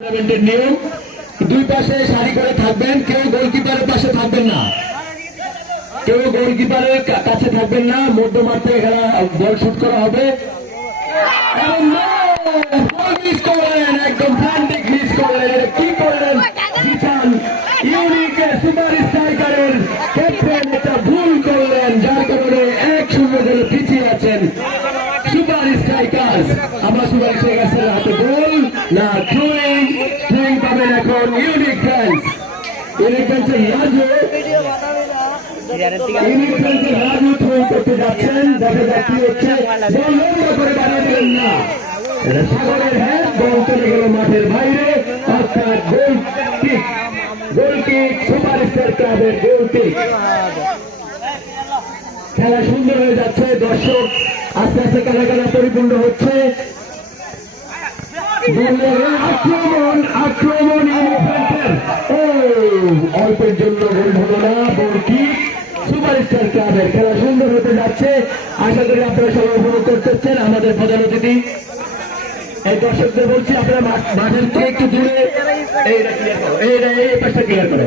টুর্নামেন্টের নিয়ম, দুই পাশে সারি করে থাকবেন, কেউ গোলকিপারের পাশে থাকবেন না, কেউ গোলকিপারের কাছে থাকবেন না। মধ্যমাঠে খেলা বল শুট করা হবে। একদম ফ্রান্টিক মিস করলেন, কি করলেন জিসান, ইউনিক সুপার স্ট্রাইকারের ক্যাপ্টেন একটা ভুল করলেন, যার কারণে 1-0 গোলে পিছিয়ে আছেন সুপার স্ট্রাইকার। আমরা সুপার স্ট্রাইকারের হাতে গোল না, থ্রোয়িং পাবেন এখন ইউনিক ফ্যান্স। ইউনিক ফ্যান্সের রাজু থ্রোয়িং করতে যাচ্ছেন, দেখা যাক কি হচ্ছে। বল লম্বা করে বানিয়ে দিলেন না, সাগরের হ্যাঁ, বল চলে গেল মাঠের বাইরে, অর্থাৎ গোল কিক সুপার স্টার ক্লাবের গোল কিক। খেলা সুন্দর হয়ে যাচ্ছে, দর্শক আস্তে আস্তে খেলা পরিপূর্ণ হচ্ছে। আক্রমণ অল্পের জন্য গোল হলো না, গোল কিক সুপার স্টার ক্লাবের। খেলা সুন্দর হতে যাচ্ছে, আশা করি আপনারা সবাই উপভোগ করতেছেন। আমাদের প্রধান অতিথি এই দর্শকদের বলছি, আপনারা মাঠের থেকে একটু দূরে এইটা ক্লিয়ার করো, এই পাশটা ক্লিয়ার করো।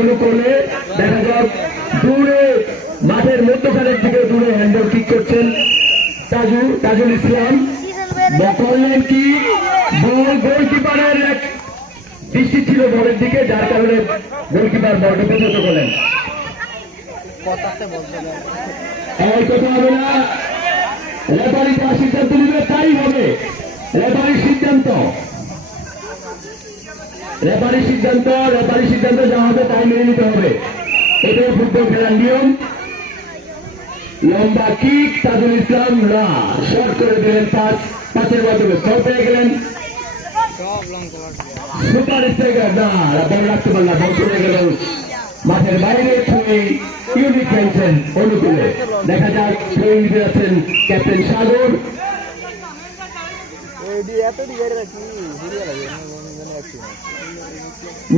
অনুকূলে দেখা যাক, দূরে মাঠের মধ্যখানের দিকে দূরে হ্যান্ডবল কিক করছেন তাজুল ইসলাম। করলেন কি বল, গোলকিপারের দৃষ্টি ছিল বলের দিকে, যার কারণে গোলকিপার বলকে প্রতিহত করলেন। এই কথা হবে না, রেফারি যা সিদ্ধান্ত নিবে তাই হবে। রেফারির সিদ্ধান্ত যা হবে তাই মেনে নিতে হবে, এটাই ফুটবল খেলার নিয়ম। লম্বা কিক, তাজুল ইসলাম না, শর্ট করে দিলেন, পাঁচের মাধ্যমে সব পেয়ে গেলেন। সুপার স্ট্রাইকার না, বল রাখতে পারল, বল চলে গেল মাঠের বাইরে। ইউনিক খেলছেন অনুকূলে, দেখা যাক ছবি নিতে যাচ্ছেন ক্যাপ্টেন সাগর।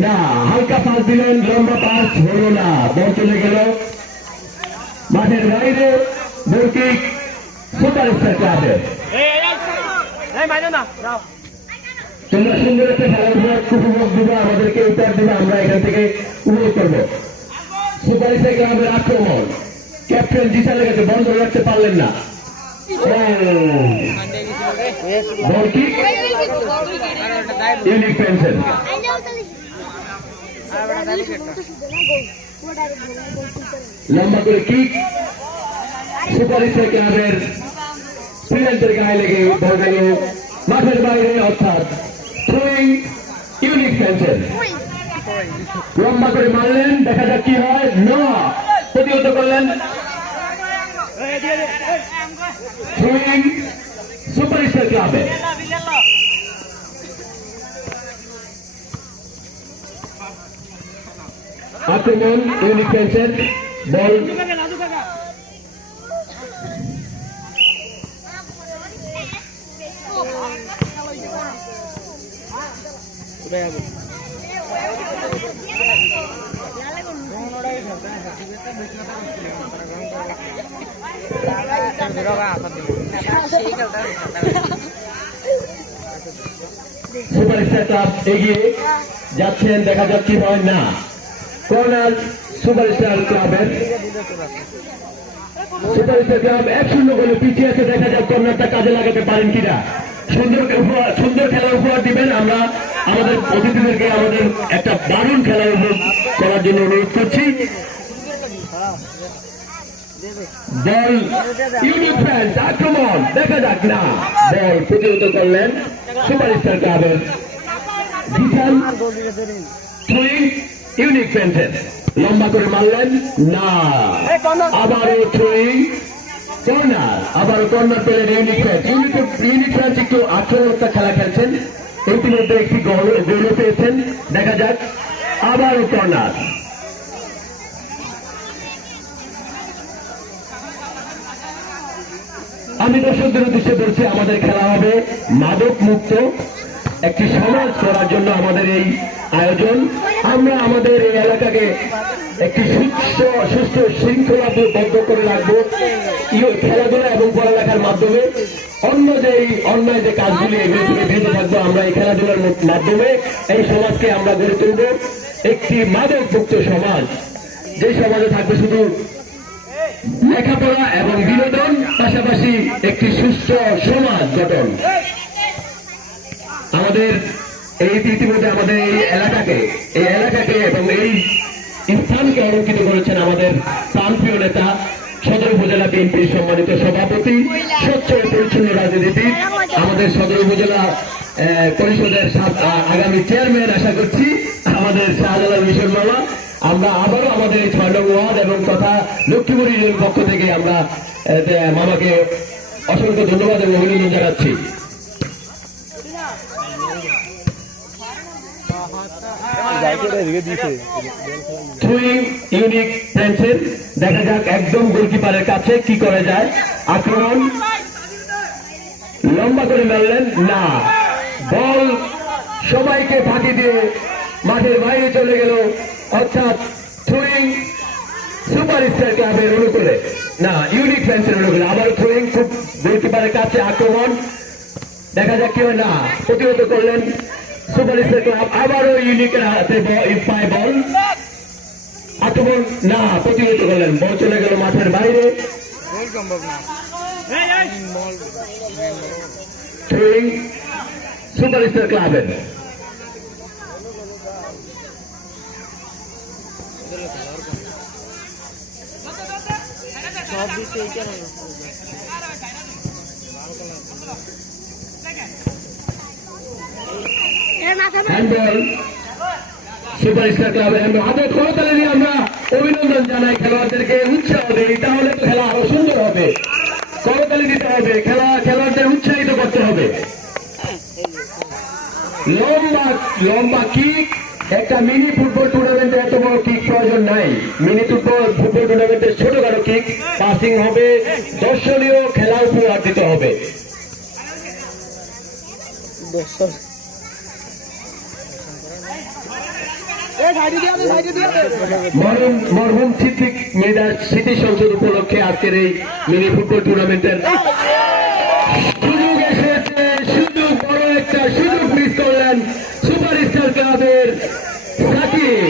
না, হালকা পাস দিলেন, লম্বা পাস হলো না, বল চলে গেল মাঠের বাইরে। গোল কিক সুপার স্টার ক্লাবের। তোমরা সুন্দর একটা খেলার উপভোগ দিবে, আমাদেরকে উত্তর দিবে, আমরা এখান থেকে উপভোগ করবো। সুপার স্টার ক্লাবের আক্রমণ, ক্যাপ্টেন জিসানের কাছে বল ধরে রাখতে পারলেন না। বল কিক ইউনিক পেন্সিল, লম্বা করে কিক সুপার স্টার ক্লাবের প্লেয়ারদের গায়ে লেগে বল গেল মাঠের বাইরে, অর্থাৎ থ্রোয়িং ইউনিক পেন্সিল। লম্বা করে মারলেন, দেখা যাক কি হয়। না, প্রতিহত করলেন থ্রোয়িং সুপার স্টার ক্লাবে। আক্রমণ ইউনিক পেন্সিল, বল সুপার স্টার ক্লাব এগিয়ে যাচ্ছেন, দেখা যাক কি হয়। না, কর্নার সুপার স্টার ক্লাবের। সুপার স্টার ক্লাব 1-0 গোলে পিছিয়ে আছে, দেখা যাক কর্নারটা কাজে লাগাতে পারেন কিনা। সুন্দর খেলার উপহার দিবেন। আমরা আমাদের অতিথিদেরকে আমাদের একটা দারুণ খেলার উপভোগ করার জন্য অনুরোধ করছি। বল ইউনিক ফ্যান্স, আক্রমণ, দেখা যাক। না, বল প্রতিহত করলেন সুপার স্টার ক্লাবের জিসান। থ্রোয়িং ইউনিক ফ্যান্সের, লম্বা করে মারলেন না, আবারও থ্রোয়িং কর্নার, আবারও কর্নার পেলেন ইউনিক ফ্যান্স। ইউনিক ফ্যান্স একটু আক্রমণাত্মক খেলা খেলছেন, ইতিমধ্যে একটি গোল পেয়েছেন, দেখা যাক। আবারও কর্নার, আমি দর্শকদের উদ্দেশ্যে বলছি, আমাদের খেলা হবে মাদক মুক্ত। একটি সমাজ করার জন্য আমাদের এই আয়োজন। আমরা আমাদের এই এলাকাকে একটি সুস্থ শৃঙ্খলাবদ্ধ করে রাখবো খেলাধুলা এবং পড়ালেখার মাধ্যমে। অন্য যে অন্যায় যে কাজগুলি এগুলি থেকে বেঁচে থাকবো আমরা এই খেলাধুলার মাধ্যমে। এই সমাজকে আমরা গড়ে তুলব একটি মাদক মুক্ত সমাজ, যে সমাজে থাকবে শুধু লেখাপড়া এবং বিনোদন, পাশাপাশি একটি সুস্থ সমাজ গঠন। আমাদের এই ইতিমধ্যে আমাদের এই এলাকাকে এবং এই স্থানকে অলঙ্কিত করেছেন আমাদের প্রাণপ্রিয় নেতা সদর উপজেলা বিএনপির সম্মানিত সভাপতি, স্বচ্ছ ও পরিচ্ছন্ন রাজনীতিবিদ, আমাদের সদর উপজেলা পরিষদের আগামী চেয়ারম্যান আশা করছি আমাদের শাহজালাল মিশন মামা। আমরা আবারও আমাদের এই 6 নং ওয়ার্ড এবং তথা লক্ষ্মীপুর ইউনিয়নের পক্ষ থেকে আমরা মামাকে অসংখ্য ধন্যবাদ এবং অভিনন্দন জানাচ্ছি। থ্রোয়িং ইউনিক ফ্রেন্ডসের দেখা যাক একদম গোলকিপারের কাছে কি করা যায়। আক্রমণ লম্বা করে মারলেন না, বল সবাইকে ফাঁকি দিয়ে মাঠের বাইরে চলে গেল, অর্থাৎ থ্রোয়িং সুপারস্টার ক্লাবের অনুকূলে না, ইউনিক ফ্রেন্ডসের অনুকূলে। আবার থ্রোয়িং খুব গোলকিপারের কাছে আক্রমণ, দেখা যাক কি হয় না, প্রতিহত করলেন সুপারস্টার ক্লাব। আবারও ইউনিকের হাতে পায় বল, আক্রমণ না, প্রতিহত করলেন, বল চলে গেল মাঠের বাইরে। থ্রোয়িং সুপারস্টার ক্লাবের। হ্যান্ডবল সুপারস্টার ক্লাবের হ্যান্ডবল। আমাদের করতালি দিয়ে আমরা অভিনন্দন জানাই, খেলোয়াড়দেরকে উৎসাহ দিই, তাহলে তো খেলা আরো সুন্দর হবে। করতালি দিতে হবে, খেলোয়াড়দের উৎসাহিত করতে হবে। লম্বা কিক, একটা মিনি ফুটবল টুর্নামেন্টে এত বড় কিক প্রয়োজন নাই। মিনি ফুটবল টুর্নামেন্টে ছোটখাটো কিক, পাসিং হবে, দর্শনীয় খেলা উপহার দিতে হবে। মরহুম সিদ্দিক মৃধার স্মৃতি সংসদ উপলক্ষে আজকের এই মিনি ফুটবল টুর্নামেন্টের সুযোগ এসেছে, সুযোগ বড় একটা সুযোগ মিস করলেন সুপারস্টার ক্লাবের সাকিব।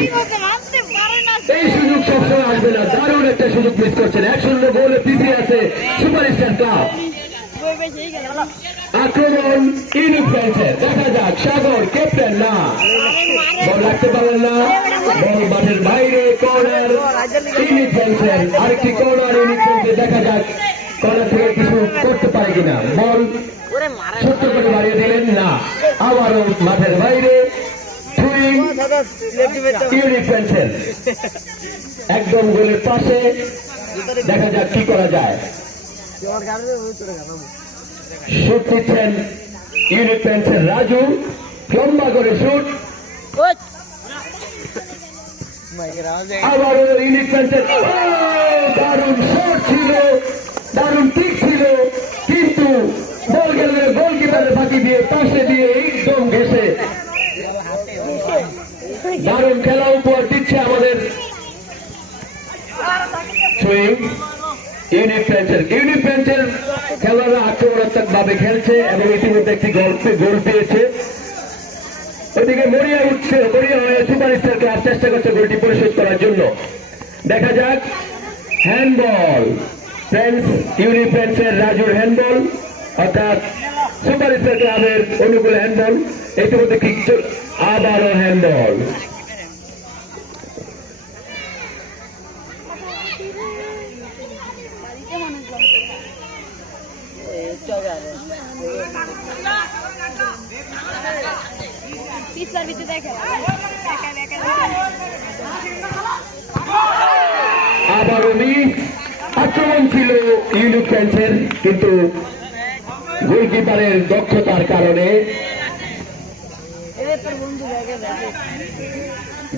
এই সুযোগ সবসময় আসবে না, দারুণ একটা সুযোগ মিস করছেন। 1-0 গোলে পিছিয়ে আছে সুপারস্টার ক্লাব। আক্রমণ ইউনিক ফ্রেন্ডসের, দেখা যাক সাগর ক্যাপ্টেন না, বল রাখতে পারলেন না, বল মাঠের বাইরে, কর্নার ইউনিক ফ্রেন্ডসের। আরেকটি কর্নার ইউনিক ফ্রেন্ডসের, দেখা যাক কর্নার থেকে কিছু করতে পারে কিনা। বল ছোট্ট করে বাড়িয়ে দিলেন না, আবারও মাঠের বাইরে। থ্রোয়িং ইউনিক ফ্রেন্ডসের একদম গোলের পাশে, দেখা যাক কি করা যায়। শুট দিচ্ছেন ইউনিক ফ্রেন্ডসের রাজু, লম্বা করে শুট, আবারও ইউনিক ফ্রেন্ডসের। দারুণ শট ছিল, দারুণ ঠিক ছিল, কিন্তু বল গেলে গোলকিপারের ফাঁকি দিয়ে পাশে দিয়ে একদম ঘেসে দারুণ খেলা উপহার দিচ্ছে আমাদের থ্রোয়িং ইউনিক ফ্রেন্ডসের খেলোয়াড়রা আক্রমণাত্মক ভাবে খেলছে এবং ইতিমধ্যে একটি গোল পেয়েছে। ওইদিকে মরিয়া হয়ে সুপারস্টার ক্লাব চেষ্টা করছে গোলটি পরিশোধ করার জন্য। দেখা যাক হ্যান্ডবল, ইউনিক ফ্রেন্ডসের রাজুর হ্যান্ডবল, অর্থাৎ সুপারস্টার ক্লাবের অনুকূলে হ্যান্ডবল। ইতিমধ্যে কি আবারও হ্যান্ডবল। আবারও আক্রমণ ছিল ইউনিক ফ্রেন্ডসের, কিন্তু গোলকিপারের দক্ষতার কারণে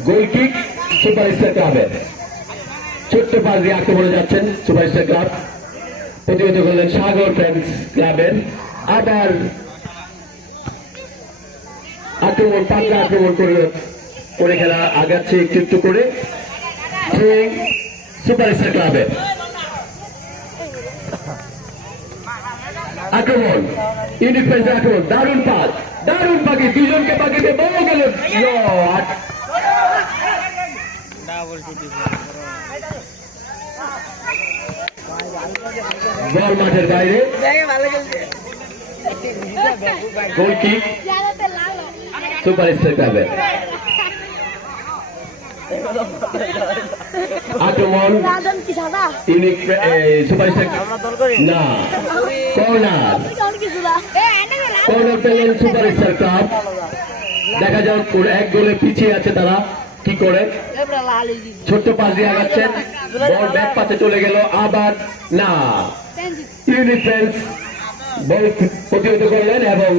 গোলকিক সুপারস্টার ক্লাবের। ছোট্ট পাশ দিয়ে আক্রমণে যাচ্ছেন সুপারস্টার ক্লাব, প্রতিহত করলেন সাগর ফ্রেন্ডস ক্লাবের। আবার আক্রমণ পাল্টা আক্রমণ করে খেলা আগাচ্ছে একটু একটু করে সুপারস্টার ক্লাবের আক্রমণ ইউনিক ফ্রেন্ডস আক্রমণ দারুণ পাখি দুজনকে পাখিতে বল গেল বল মাঠের বাইরে গোল কিক সুপারস্টার ক্লাবের আক্রমণ ইউনিক সুপারস্টার না কর্নার পেলেন সুপারস্টার ক্লাব দেখা যাক এক গোলে পিছিয়ে আছে তারা কি করে ছোট্ট পাশ দিয়ে আগাচ্ছেন বল ব্যাক পাশে চলে গেল আবার না ইউনিক ফ্রেন্ডস বল প্রতিহত করলেন এবং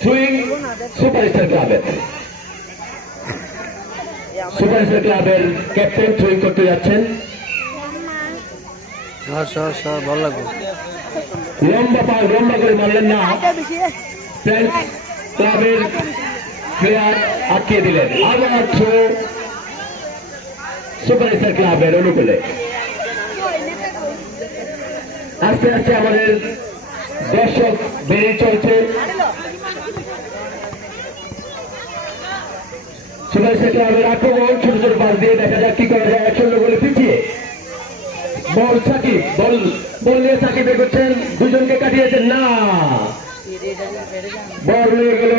থ্রোয়িং সুপারস্টার ক্লাবের ক্যাপ্টেন থ্রোয়িং করতে যাচ্ছেন লম্বা করে মারলেন না ফ্রেন্ডস ক্লাবের প্লেয়ার আটকে দিলেন আবার থ্রো সুপারস্টার ক্লাবের অনুকূলে আস্তে আস্তে আমাদের দর্শক বেড়ে চলছে সুপারস্টার ক্লাবের আক্রমণ ছোট ছোট পাস দিয়ে দেখা যাক কি করা যায় 1-0 গোলে পিছিয়ে বল সাকিব বল নিয়ে সাকিব এগোচ্ছেন দুজনকে কাটিয়েছেন না বল নিয়ে গেল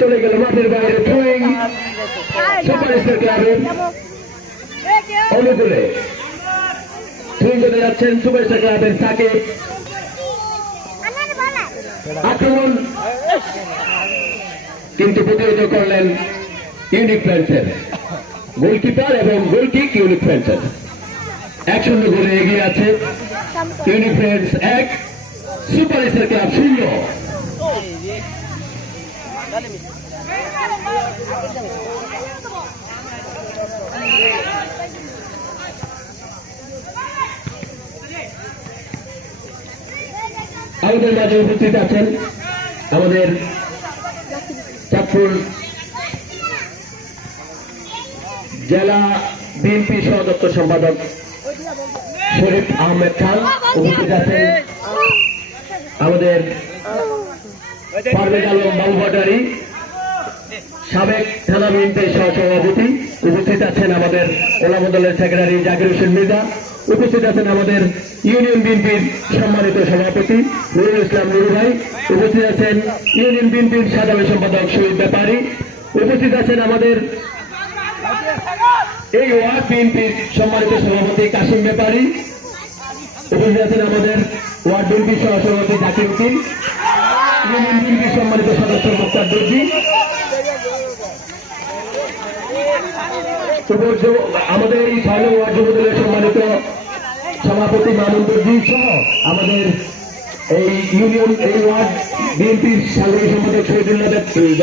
চলে গেল মাঠের বাইরে থ্রোয়িং সুপারস্টার ক্লাবের অনুকূলে থ্রোয়িং করতে যাচ্ছেন সুপারস্টার ক্লাবের সাকিব আক্রমণ কিন্তু প্রতিহত করলেন ইউনিক ফ্রেন্ডসের গোলকিপার এবং গোল কিক ইউনিক ফ্রেন্ডসের 1-0 গোলে এগিয়ে আছে ইউনিক ফ্রেন্ডস 1 সুপারস্টার ক্লাব 0 আমাদের মাঝে উপস্থিত আছেন আমাদের চাঁদপুর জেলা বিএনপি সহদপ্তর সম্পাদক শরীফ আহমেদ খান উপস্থিত আছেন আমাদের পারভেজ আলম বাবু ভাটারি সাবেক থানা বিএনপির সহসভাপতি উপস্থিত আছেন আমাদের ওলামা দলের সেক্রেটারি জাকির হোসেন মির্জা উপস্থিত আছেন আমাদের ইউনিয়ন বিএনপির সম্মানিত সভাপতি নুরুল ইসলাম নুরু ভাই উপস্থিত আছেন ইউনিয়ন বিএনপির সাধারণ সম্পাদক শহীদ ব্যাপারী উপস্থিত আছেন আমাদের এই ওয়ার্ড বিএনপির সম্মানিত সভাপতি কাশিম ব্যাপারী উপস্থিত আছেন আমাদের ওয়ার্ড বিএনপির সহসভাপতি জাকির উদ্দিন ইউনিয়ন বিএনপির সম্মানিত সদস্য মুক্তার দর্জি আমাদের এই 6 নং ওয়ার্ড যুবদলের সম্মানিত সভাপতি মামুন দর্জি সহ আমাদের এই ইউনিয়ন এই ওয়ার্ড বিএনপির সাংগঠনিক সম্পাদক শহীদুল্লাহ